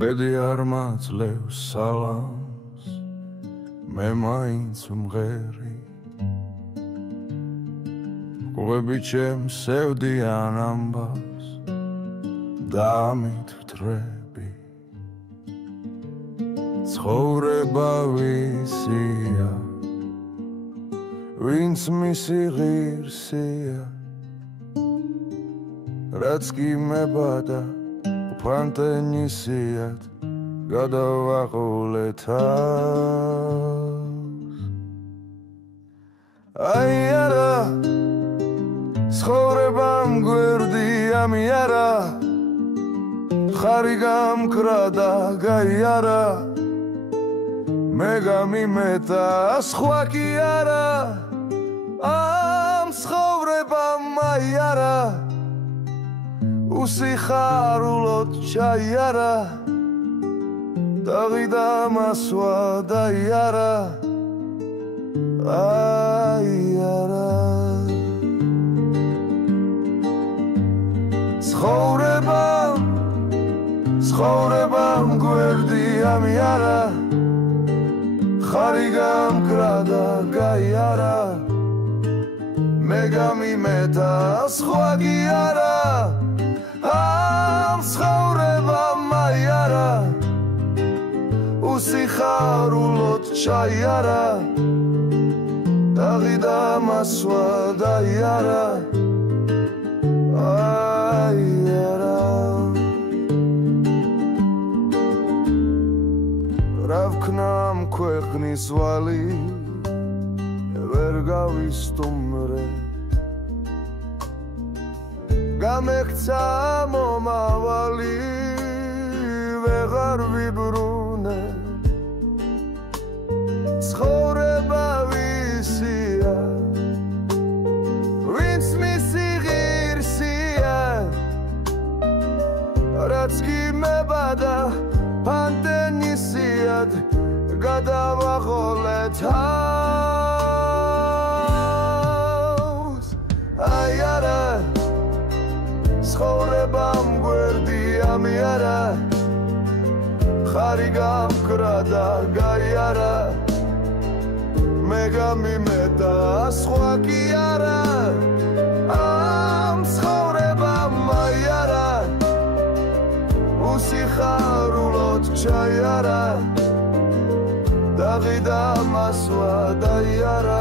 ბედი არ მაძლევს სალამს მე მაინც მღერი ყვები ჩემს სევდიან ამბავს და ამით ვთრები ცხოვრება ვისია ვინც მისი ღირსია რაც კი მებადა ფანტენისიად გადავაყოლე თავს აი არა ცხოვრებამ გვერდია მიარა ხარი გამკრა და გაიარა მე გამიმეტა სხვა კი არა ამ ცხოვრებამ აი არა უსიხარულოდ ჩაიარა დაღიდა მასვა დაიარა აიარა ცხოვრებამ გვერდი ამიარა ხარი გამკრა და გაიარა მე გამიმეტა სხვა კი არა ამ ცხოვრებამ აი არა უსიხარულოდ ჩაიარა დაღიდა მასვა დაიარა აიარა რა ვქნა ამ ქვეყნის ვალი ვერ გავისტუმრე გამექცა მომავალი ვეღარ ვიბრუნე ცხოვრება ვისია ვინც მისი ღირსია რაც კი მებადა ფანტენისიად გადავაყოლე თავს აი არა ცხოვრებამ გვერდი ამიარა ხარი გამკრა და გაიარა მე გამიმეტა სხვა კი არა ამ ცხოვრებამ აი არა უსიხარულოდ ჩაიარა დაღიდა მასვა დაიარა